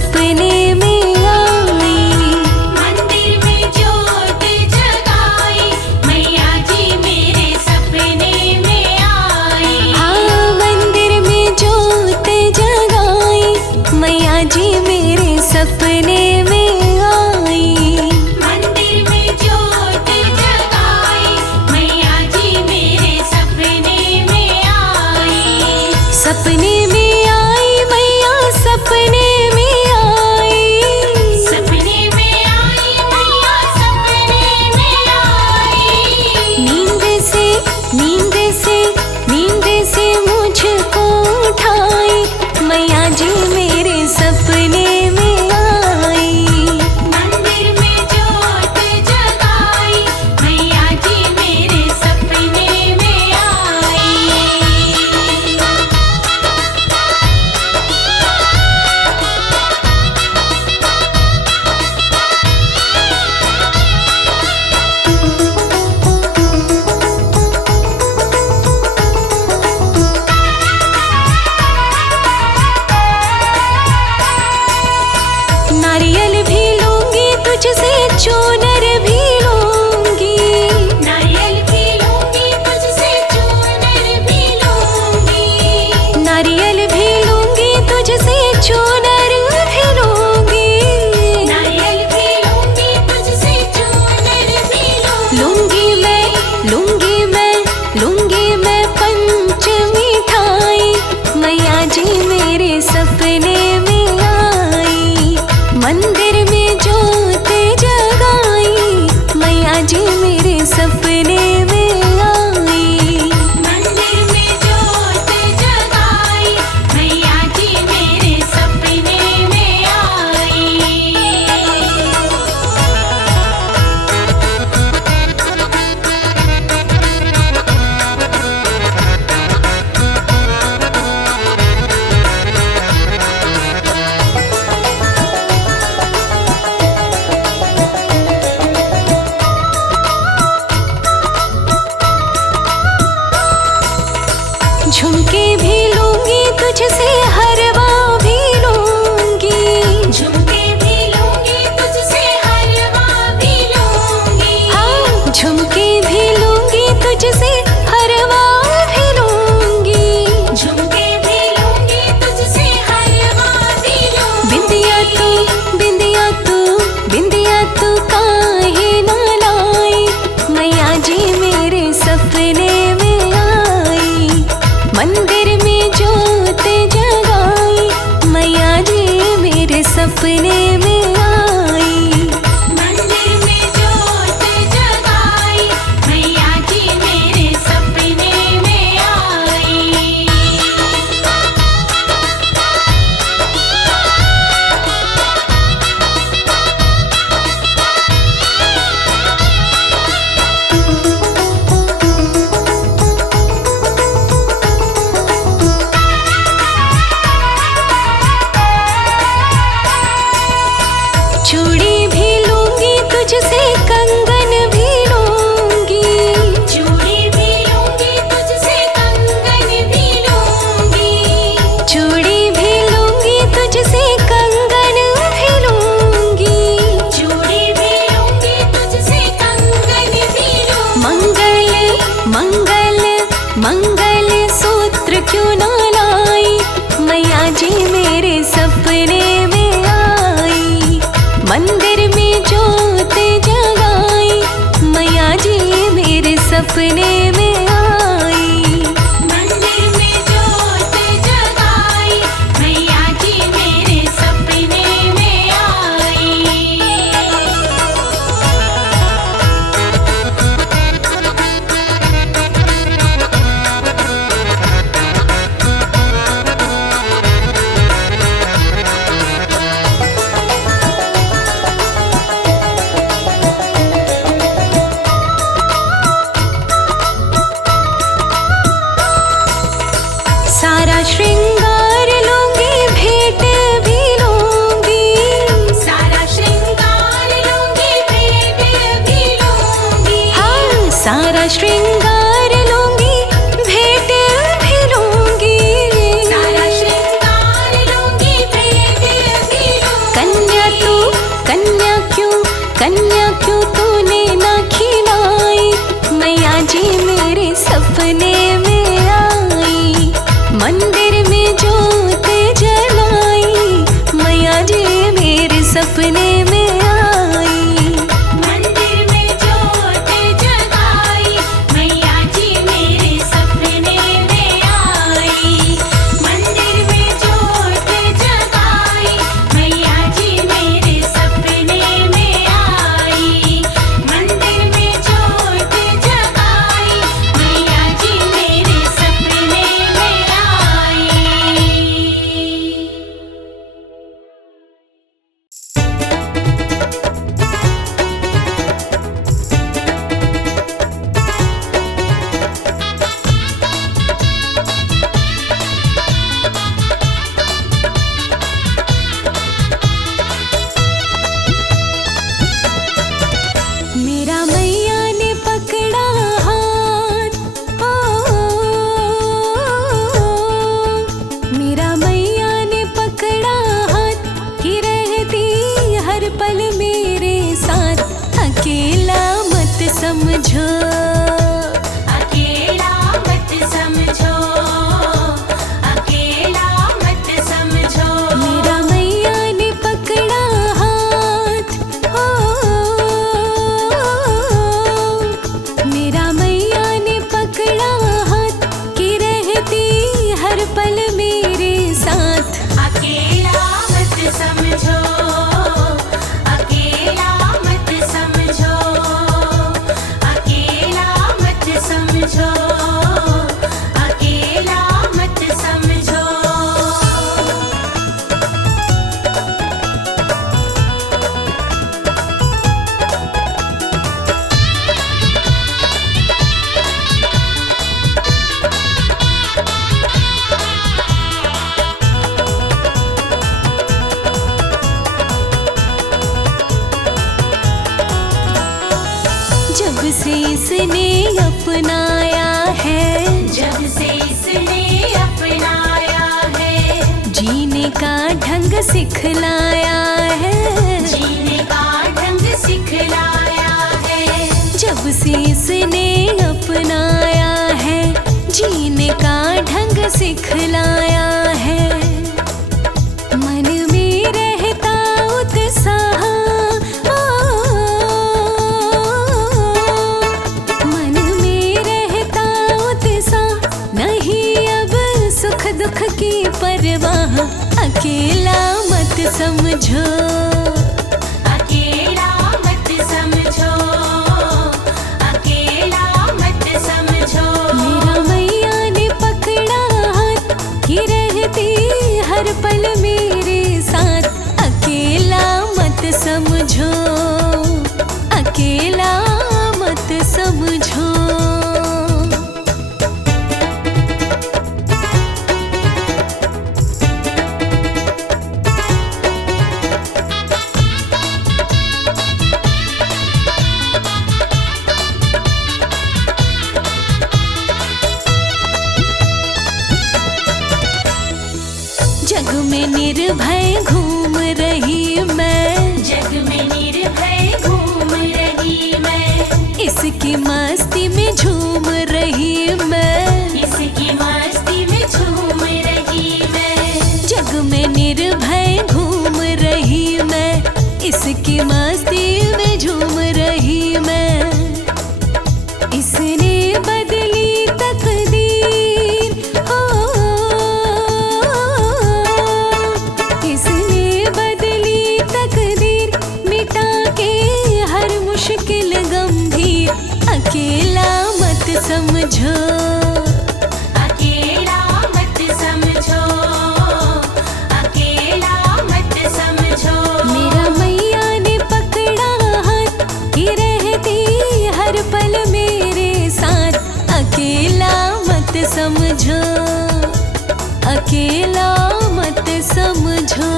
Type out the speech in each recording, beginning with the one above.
सपने में आई। मंदिर में ज्योत जगाई मैया जी मेरे सपने में आई। हाँ, मंदिर में ज्योत जगाई मैया जी मेरे सपने में आई। मंदिर में ज्योत जगाई मैया जी मेरे सपने में आई। सपने में आई मैया, सपने में आई। सपने में आई मैया सपने में आई। नींद से नींद से नींद से मुझको उठाई मैया जी मेरे सपने में आई। मंदिर में ज्योत जगाई मैया जी मेरे सपने में आई। नारियल भी लूंगी तुझसे, चूनर भी लूंगी। नारियल भी लूंगी तुझसे चूनर भी लूंगी। नारियल भी लूंगी तुझसे, चूनर भी लूंगी। नारियल भी लूंगी तुझसे चूनर भी लूंगी मैं, लूंगी मैं, लूंगी मैं पंच मिठाई मैया जी मेरे सपने में आई। मंदिर में ज्योत जगाई मैया जी मेरे सपने में आई। मंदिर में ज्योत जगाई मैया जी मेरे सपने में आई। झुमके भी लूंगी तुझसे, हरवा भी लूंगी। झुमके भी लूंगी तुझसे हलवा भी लूंगी। हाँ, झुमके भी लूंगी तुझसे, हरवा भी लूंगी। झुमके भी लूंगी तुझसे हलवा भी लूंगी। बिंदिया तू बिंदिया तू काहे ना लाई मैया जी मेरे सपने में आई। मंदिर में ज्योत जगाई मैया जी मेरे सपने में आई। मंदिर में ज्योत जगाई मैया जी मेरे सपने में आई। चूड़ी भी लूंगी तुझसे, कंगन भी लूंगी। चूड़ी भी लूंगी तुझसे कंगन भी लूंगी। चूड़ी भी लूंगी तुझसे, कंगन भी लूंगी। चूड़ी भी लूंगी तुझसे कंगन भी लूंगी। मंगल मंगल मंगल सूत्र क्यों ना लाई मैया जी मेरे सपने में आई। मंदिर में ज्योत जगाई मैया जी मेरे सपने में आई। मंदिर में ज्योत जगाई मैया जी मेरे सपने में आई। सारा श्रृंगार लूंगी, भेंट भी लूंगी। सारा श्रृंगार लूंगी भेंट भी लूंगी। हाँ, सारा श्रृंगार लूंगी, भेंट भी लूंगी। सारा श्रृंगार लूंगी भेंट भी लूंगी। अकेला मत समझो, अकेला मत समझो, अकेला मत समझो। मेरा मैया ने पकड़ा हाथ, हो मेरा मैया ने पकड़ा हाथ कि रहती हर पल मेरे साथ। अकेला मत समझो, अकेला मत समझो, अकेला मत समझो, अकेला मत समझो। जब से इसने अपनाया है, जब से इसने अपनाया है, जीने का ढंग सिखलाया है, जीने का ढंग सिखलाया है। जब से इसने अपनाया है, जीने का ढंग सिखलाया है। मन में रहता उत्साह, मन में रहता उत्साह, नहीं अब सुख दुख की परवाह। अकेला मत समझो, अकेला मत समझो, अकेला मत समझो। मेरा मैया ने पकड़ा हाथ कि रहती हर पल मेरे साथ। अकेला मत समझो, अकेला मत समझो। जग में निर्भय घूम रही मैं, जग में निर्भय घूम रही मैं, इसकी मस्ती में झूम रही मैं, इसकी मस्ती में झूम रही मैं। जग में निर्भय घूम रही मैं, इसकी मस्ती में झूम रही मैं। इसने बदली तकदीर, हो इसने बदली तकदीर, मिटा के हर मुश्किल गंभीर। अकेला मत समझो, अकेला मत समझो, अकेला मत समझो। मेरा मैया ने पकड़ा हाथ कि रहती हर पल मेरे साथ। अकेला मत समझो, अकेला मत समझो।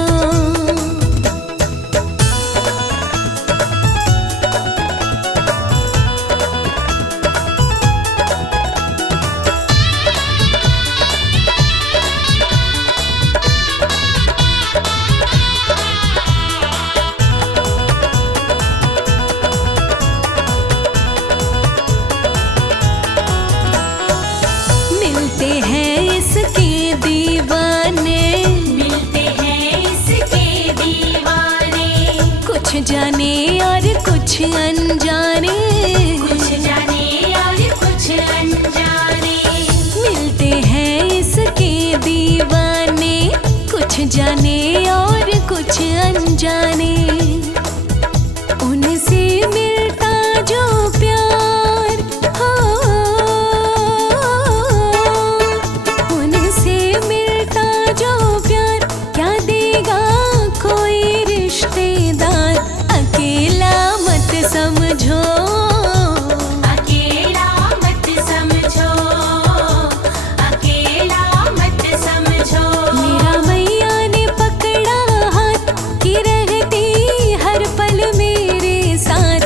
मिलते हैं इसके दीवाने, मिलते हैं इसके दीवाने, कुछ जाने और कुछ अनजाने, कुछ जाने और कुछ अनजाने। मिलते हैं इसके दीवाने, कुछ जाने और कुछ अनजाने। उनसे मिलता जो प्यार, हो उनसे मिलता जो प्यार, क्या देगा कोई रिश्तेदार। अकेला मत समझो, अकेला मत समझो, अकेला मत समझो। मेरा मैया ने पकड़ा हाथ कि रहती हर पल मेरे साथ।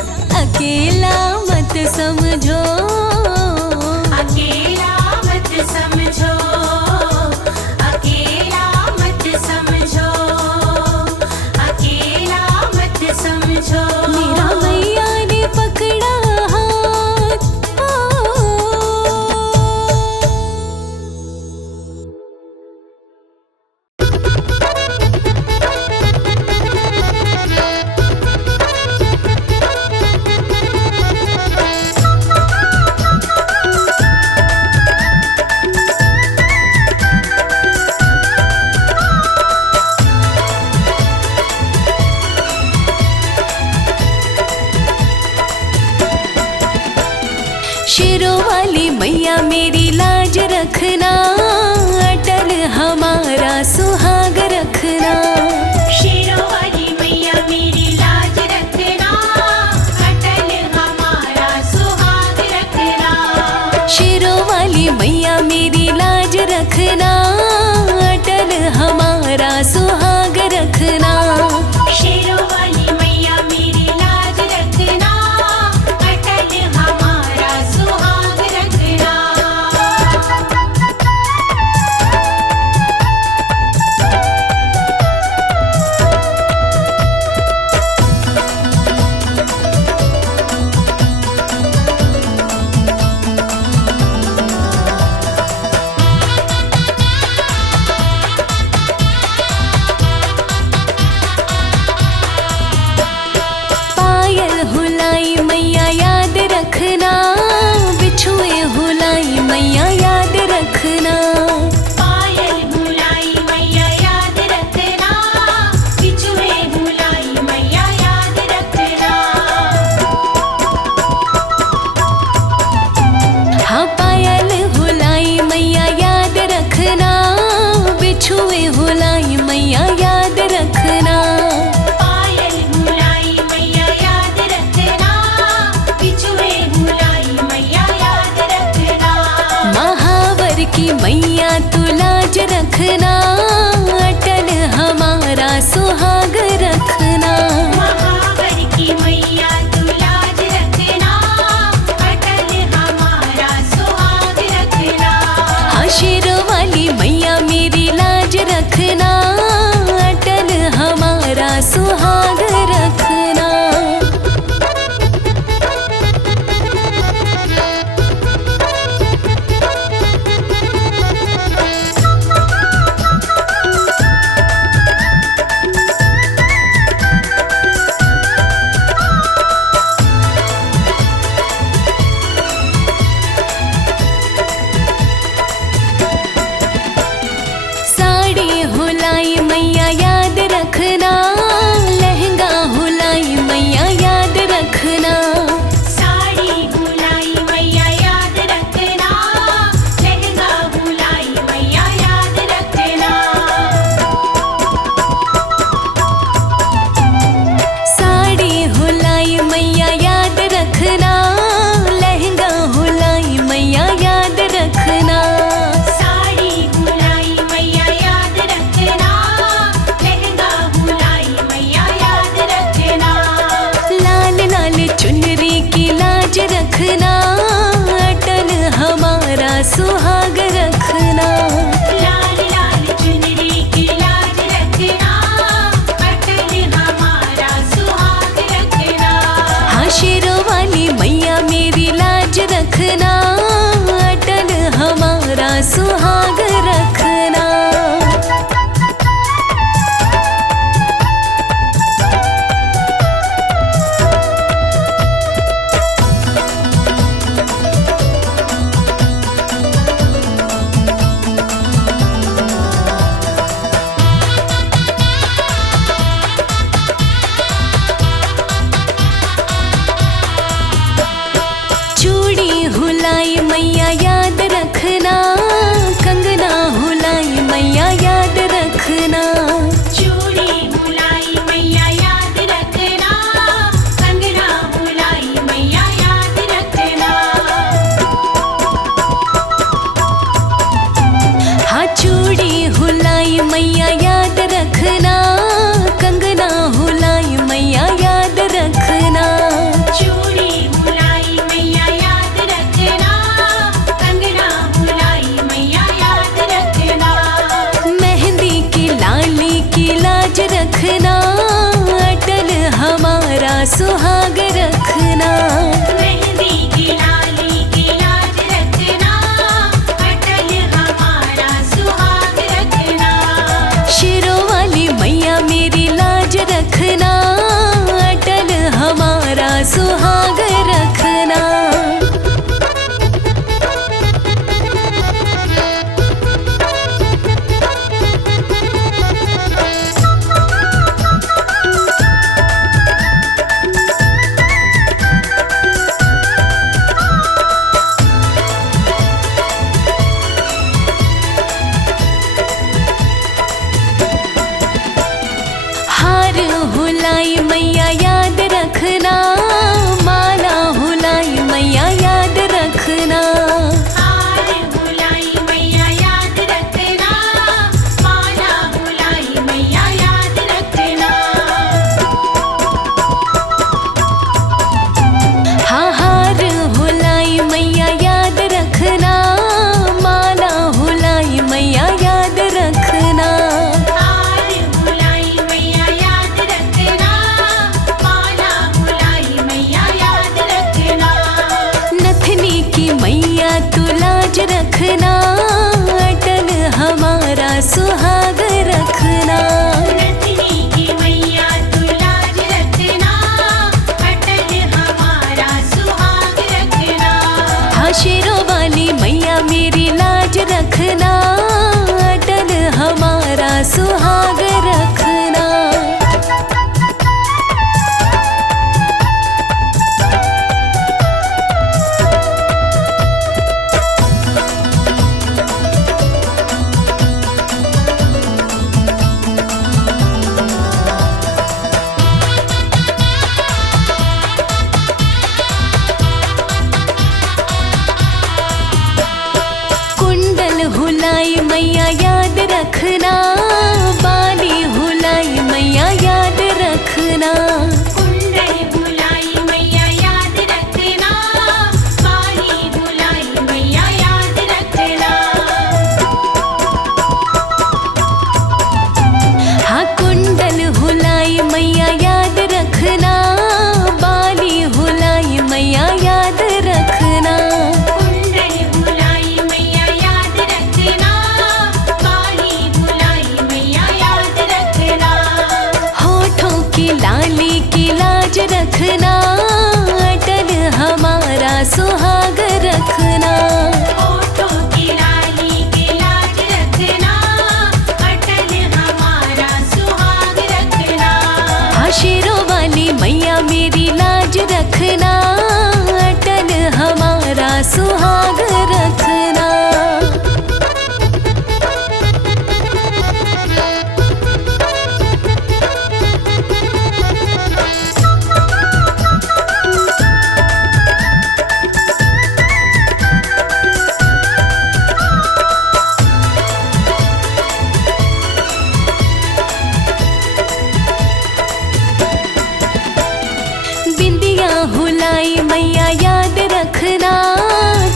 शेरों वाली मैया मेरी लाज रखना, अटल हमारा सुहाग रखना। शेरों वाली मैया मेरी लाज रखना, अटल हमारा सुहाग रखना। शेरों वाली मैया मेरी लाज रखना, अटल हमारा सुहाग रखना। शेरों वाली मैया मेरी लाज रखना, अटल हमारा सुहाग रखना। पायल हुलाई मैया याद रखना, बिछुए हुलाई मैया याद रखना। पायल भुलाई मैया याद रखना, बिछुए भुलाई मैया याद रखना। हाँ पायल हुलाई मैया याद रखना, बिछुए हुलाई मैया याद रखना। पायल भुलाई मैया याद रखना, बिछुए भुलाई मैया याद रखना। महावर की मैया तू लाज रखना, अटल हमारा सुहाग रखना। महावर की मैया तू लाज रखना, अटल हमारा सुहाग रखना। हाँ शेरों वाली मैया मेरी लाज रखना, अटल हमारा सुहाग रखना। साड़ी हुलाई मैया याद रखना, लहंगा हुलाई मैया याद रखना। साड़ी भुलाई मैया याद रखना, लहंगा भुलाई मैया याद रखना। साड़ी हुलाई मैया याद रखना, लहंगा हुलाई मैया याद रखना। साड़ी भुलाई मैया याद रखना, लहंगा भुलाई मैया याद रखना। लाल लाल चुनरी की लाज रखना, अटल हमारा सुहाग रखना। लाल लाल चुनरी की लाज रखना, अटल हमारा सुहाग रखना। हाँ शेरों वाली मैया मेरी लाज रखना, अटल हमारा सुहाग रखना। चूड़ी हुलाई मैया याद रखना, कंगना हुलाई मैया याद रखना। चूड़ी भुलाई मैया याद रखना, कंगना भुलाई मैया याद रखना। हाँ चूड़ी हुलाई मैया याद रखना, कंगना हुलाई मैया याद रखना। चूड़ी भुलाई मैया याद रखना, कंगना भुलाई मैया याद रखना। मेहंदी की लाली की लाज रखना, अटल हमारा सुहाग रखना। मेहंदी की लाली की लाज रखना, अटल हमारा सुहाग रखना। शेरों वाली मैया मेरी लाज रखना, अटल हमारा सुहाग रखना। सुहाग रखना। रखनी की मैया तू लाज रखना, अटल हमारा सुहाग रखना। हाँ शेरों वाली मैया मेरी लाज रखना, अटल हमारा सुहाग रखना। कुंडल हुलाई मैया याद रखना, बाली हुलाई मैया याद रखना। कुंडल बुलाई मैया याद रखना, बाली बुलाई मैया याद रखना। हाँ कुंडल हुलाई मैया याद रखना, बाली हुलाई मैया याद रखना। कुंडल बुलाई मैया याद रखना, बाली बुलाई मैया याद रखना। होठों की लाली की लाज रखना, अटल हमारा सुहाग रखना। होठों की लाली की लाज रखना, अटल हमारा सुहाग रखना। हाँ शेरों वाली मैया मेरी लाज रखना, अटल हमारा सुहाग रखना। बिंदिया हुलाई मैया याद रखना,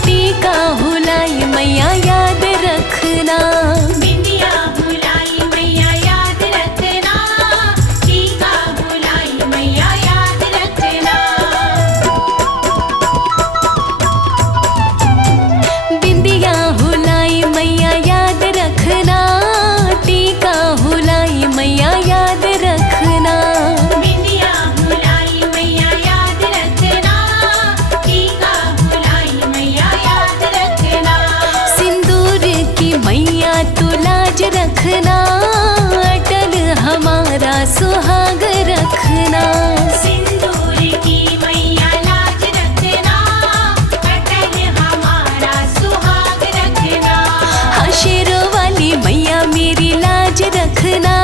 टीका हुलाई मैया याद रखना। बिंदिया बुलाई मैया याद रखना, टीका बुलाई मैया याद रखना। बिंदिया हुलाई मैया याद रखना, टीका हुलाई मैया याद रखना। बिंदिया बुलाई मैया याद रखना, टीका बुलाई मैया याद रखना। सिंदूर की मैया तू लाज रखना, अटल हमारा सुहाग रखना। सिंदूर की मैया लाज रखना, अटल हमारा सुहाग रखना। हाँ शेरों वाली मैया मेरी लाज रखना,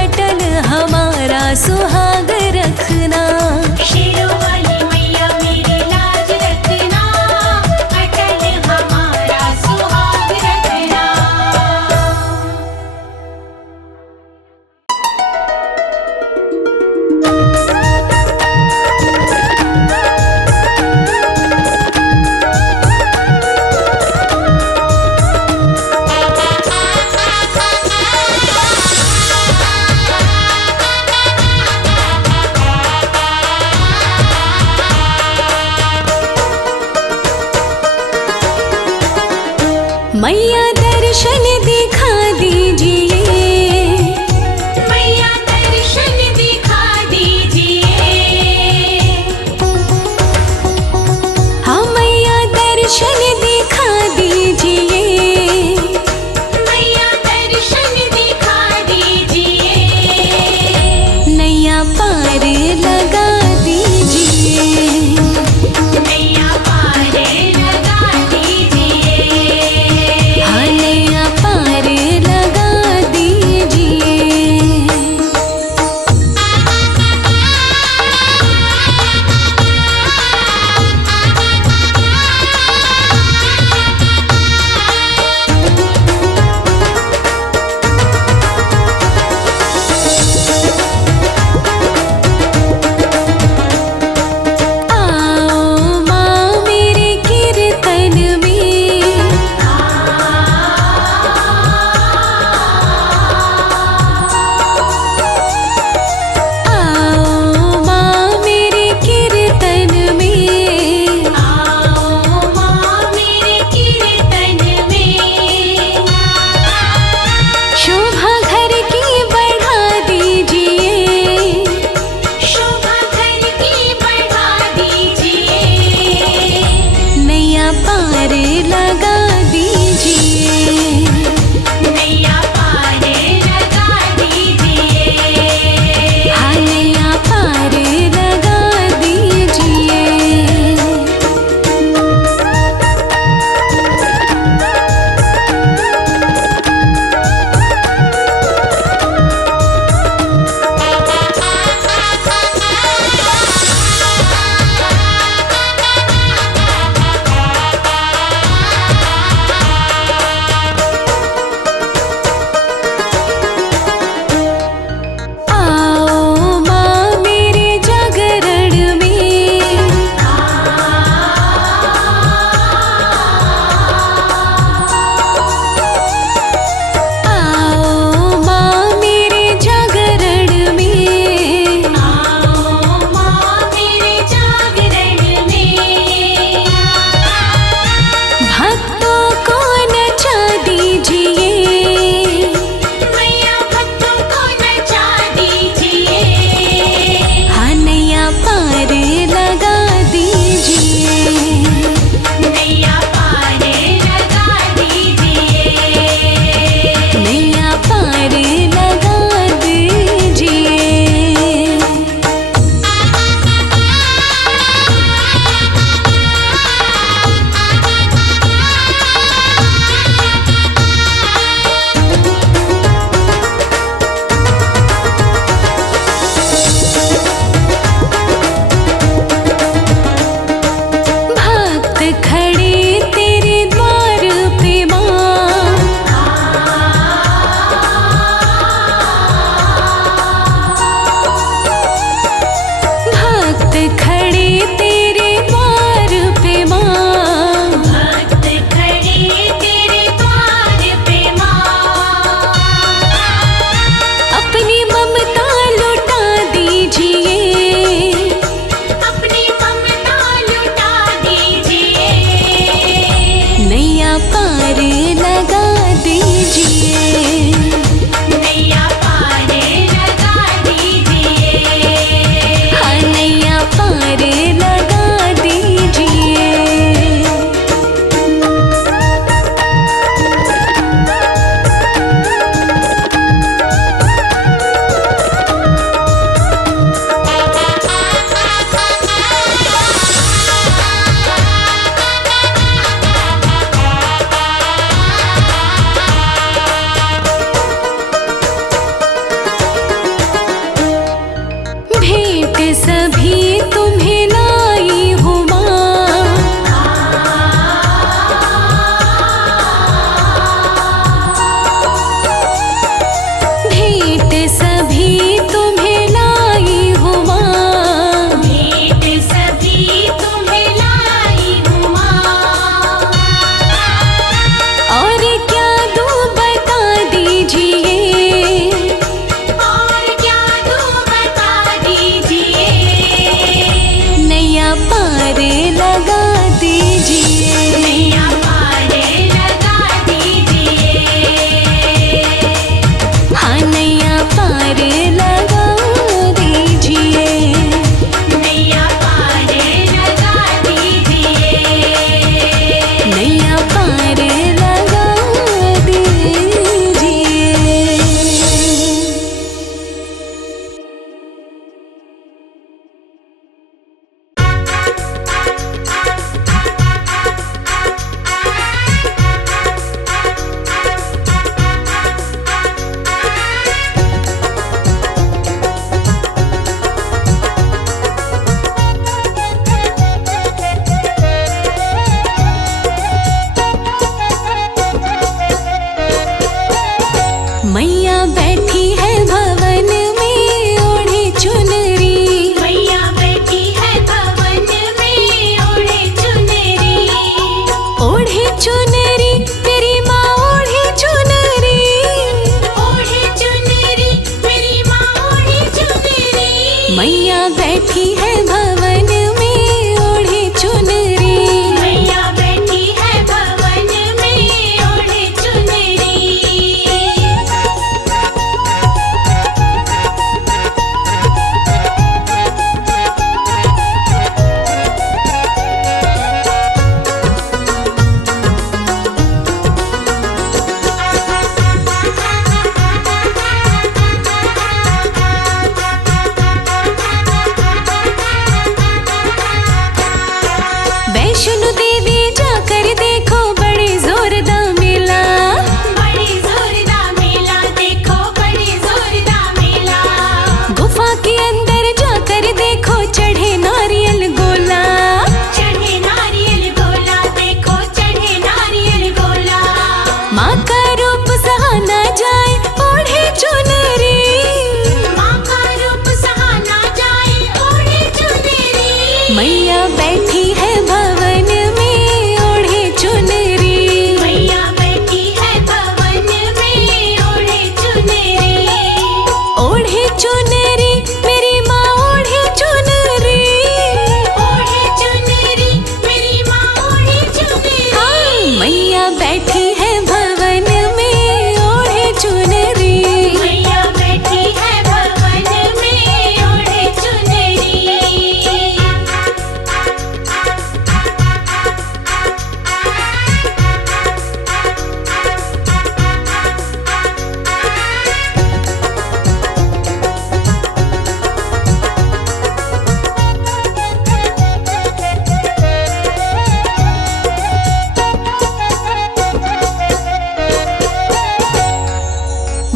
अटल हमारा सुहाग रखना। शेरों वाली मैया मेरी लाज रखना, अटल हमारा सुहाग रखना। मैया दर्शन दिखा दीजिए, मैया दर्शन दिखा दीजिए। हाँ मैया दर्शन दिखा दीजिए। मैया दर्शन दिखा दीजिए। नैया पार लगा दीजिए, नैया पार लगा दीजिए। हाँ नैया पार मैया बैठी है भवन में ओढ़े चुनरी। मैया बैठी है भवन में ओढ़े चुनरी। ओढ़े चुनरी मेरी माँ ओढ़े चुनरी। ओढ़े चुनरी मेरी माँ ओढ़े चुनरी। हाँ मैया बैठी है भवन में ओढ़े चुनरी। मैया बैठी है भवन में ओढ़े चुनरी।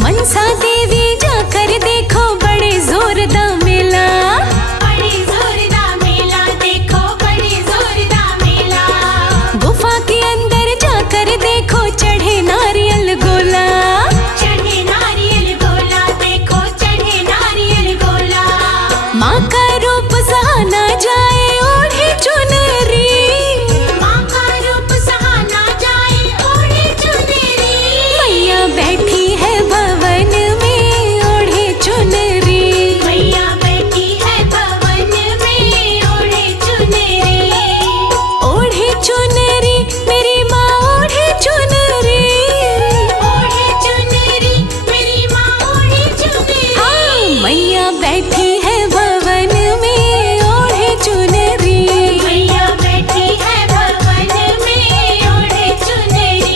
मनसा देवी जाकर देखो बड़े जोरदार मेला। बड़े जोरदार मेला देखो बड़े जोरदार मेला। गुफा के अंदर जाकर देखो चढ़े नारियल गोला। चढ़े नारियल गोला देखो चढ़े नारियल गोला। माँ का रूप सहाना जाए ओढ़े चुनरी। माँ का रूप सहाना जाए ओढ़े चुनरी। मैया बैठी है भवन में ओढ़े चुनरी। मैया बैठी है भवन में ओढ़े चुनरी। ओढ़े चुनरी मेरी माँ ओढ़े चुनरी। ओढ़े चुनरी मेरी माँ ओढ़े चुनरी। हाँ मैया बैठी है भवन में ओढ़े चुनरी। मैया बैठी है भवन में ओढ़े चुनरी।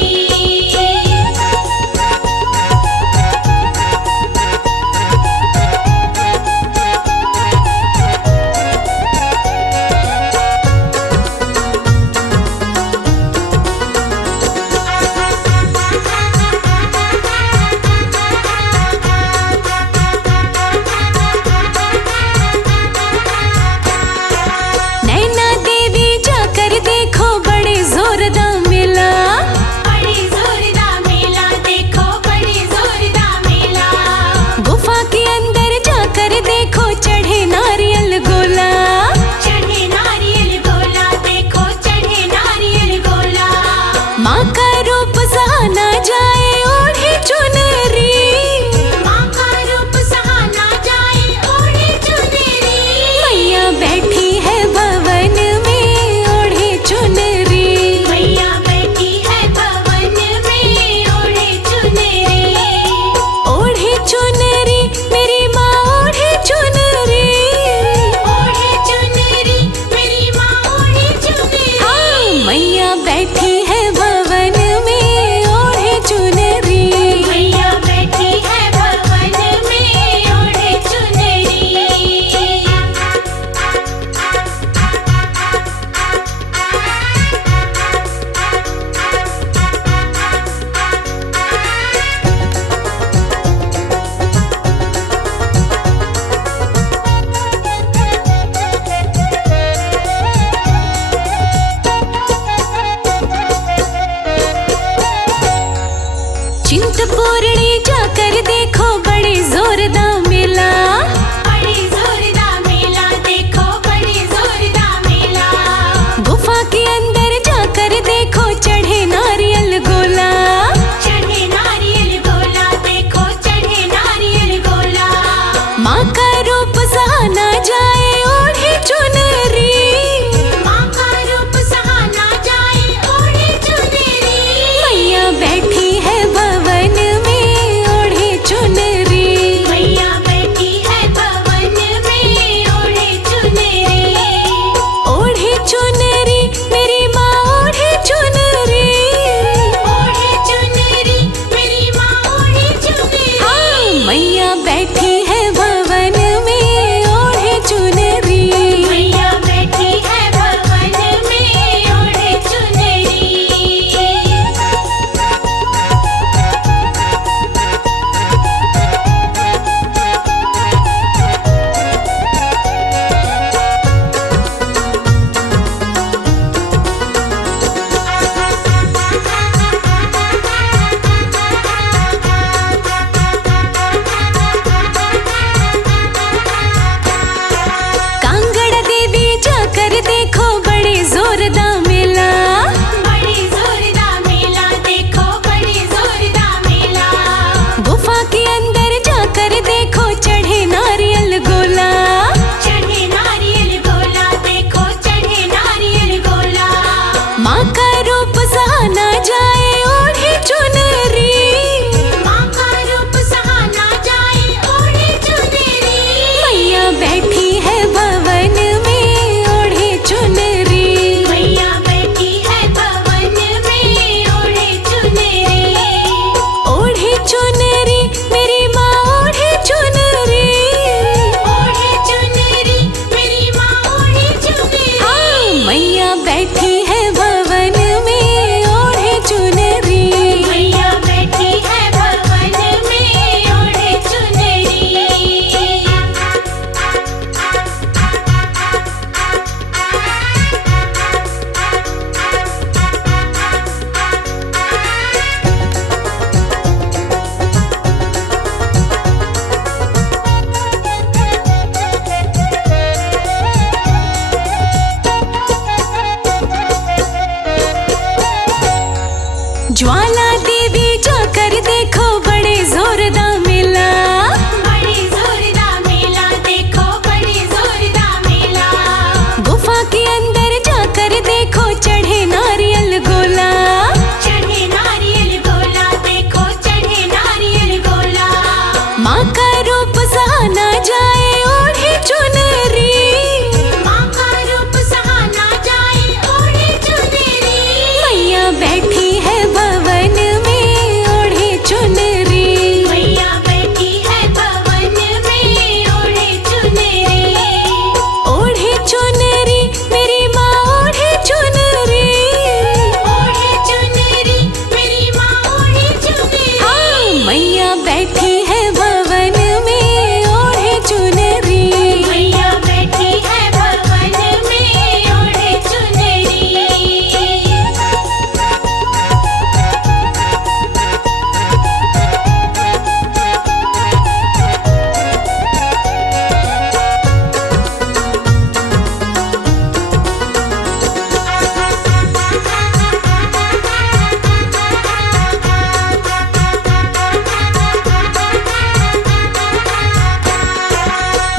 नैना देवी जाकर देखो बड़े जोरदार मेला। बड़े जोरदार मेला देखो बड़े जोरदार मेला। गुफा के अंदर जाकर देखो चढ़े नारियल गोला। चढ़े नारियल गोला देखो चढ़े नारियल गोला। माँ का रूप सहाना जाए ओढ़े चुनरी। माँ का रूप सहाना जाए ओढ़े चुनरी। मैया बैठी है भवन में ओढ़े चुनरी। मैया बैठी है भवन में ओढ़े चुनरी। ओढ़े चुनरी मेरी माँ ओढ़े चुनरी। ओढ़े चुनरी मेरी माँ ओढ़े चुनरी। हाँ मैया बैठी है भवन में ओढ़े चुनरी। मैया बैठी है भवन में ओढ़े चुनरी। चिंतपूर्णी जाकर देखो बड़े जोरदार मेला। बड़े जोरदार मेला देखो बड़े जोरदार मेला। गुफा के अंदर जाकर देखो चढ़े नारियल गोला। चढ़े नारियल गोला देखो चढ़े नारियल गोला। माँ का रूप सहाना जाए ओढ़े चुनरी। माँ का रूप सहाना जाए ओढ़े चुनरी। मैया बैठी है भवन में मैया बैठी है भवन में ओढ़े चुनरी। मैया बैठी है भवन में ओढ़े चुनरी। ज्वाला देवी जाकर देखो बड़े जोरदार मेला। बड़े जोरदार मेला देखो, बड़े जोरदार मेला। गुफा के अंदर जाकर देखो चढ़े नारियल गोला। चढ़े नारियल गोला देखो, चढ़े नारियल गोला। माँ का रूप सहा ना जाए ओढ़े चुनरी। माँ का रूप सहा ना जाए ओढ़े चुनरी। मैया बैठी है भवन में ओढ़े चुनरी। मैया बैठी है भवन में ओढ़े चुनरी। ओढ़े चुनरी मेरी माँ ओढ़े चुनरी। ओढ़े चुनरी मेरी माँ ओढ़े चुनरी। हाँ मैया बैठी है भवन में ओढ़े चुनरी। मैया बैठी है भवन में ओढ़े चुनरी।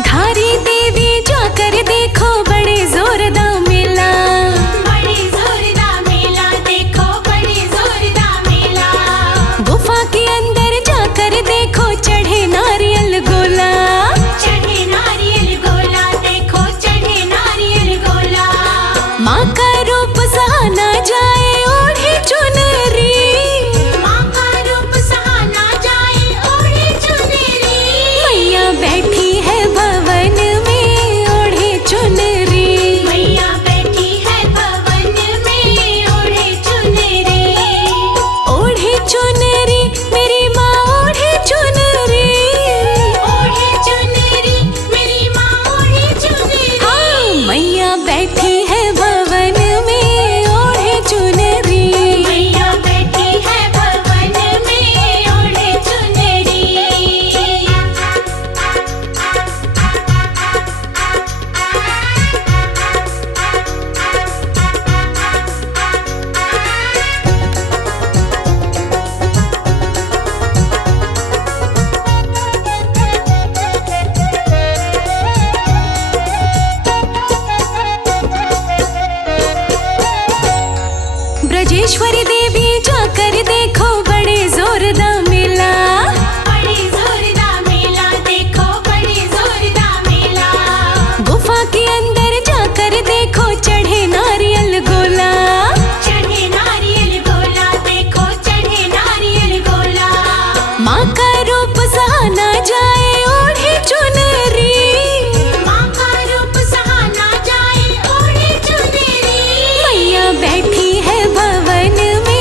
धारी देवी जाकर देखो बड़े जोरदार मेला। बड़े जोरदार मेला देखो, बड़े जोरदार मेला। गुफा के अंदर जाकर देखो चढ़े नारियल गोला। चढ़े नारियल गोला देखो, चढ़े नारियल गोला। माँ का रूप सहा ना जाए ओढ़े चुनरी। माँ का रूप सहा ना जाए ओढ़े चुनरी। मैया बैठी है भवन में ओढ़े चुनरी। मैया बैठी है भवन में ओढ़े चुनरी। ओढ़े चुनरी मेरी माँ ओढ़े चुनरी। ओढ़े चुनरी मेरी माँ ओढ़े चुनरी। हाँ मैया बैठी है भवन में ओढ़े चुनरी। मैया बैठी है भवन में ओढ़े चुनरी। ब्रजेश्वरी देवी जाकर देखो बड़े जोरदार मेला। बड़े जोरदार मेला देखो, बड़े जोरदार मेला। गुफा के अंदर जाकर देखो चढ़े नारियल गोला। चढ़े नारियल गोला देखो, चढ़े नारियल गोला। माँ का रूप सहा ना जाए ओढ़े चुनरी। माँ का रूप सहा ना जाए ओढ़े चुनरी। मैया बैठी है भवन में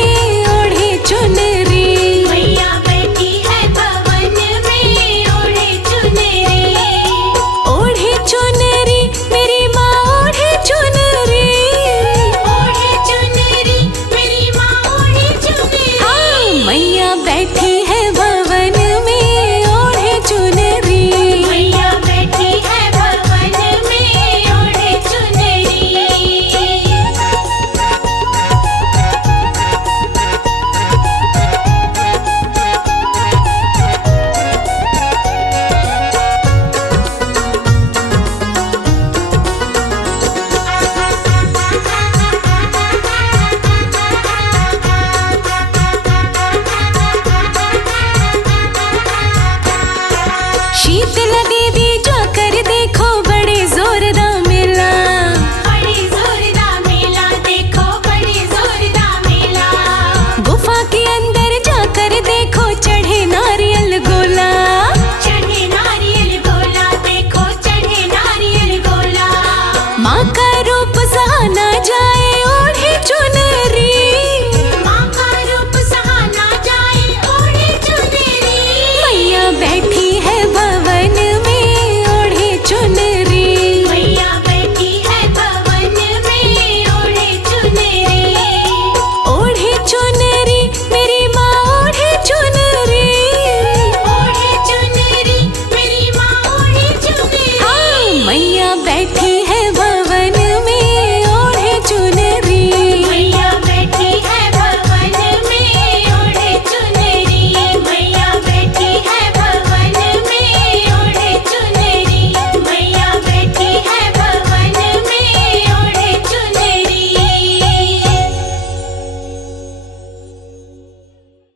वापस आना जाए।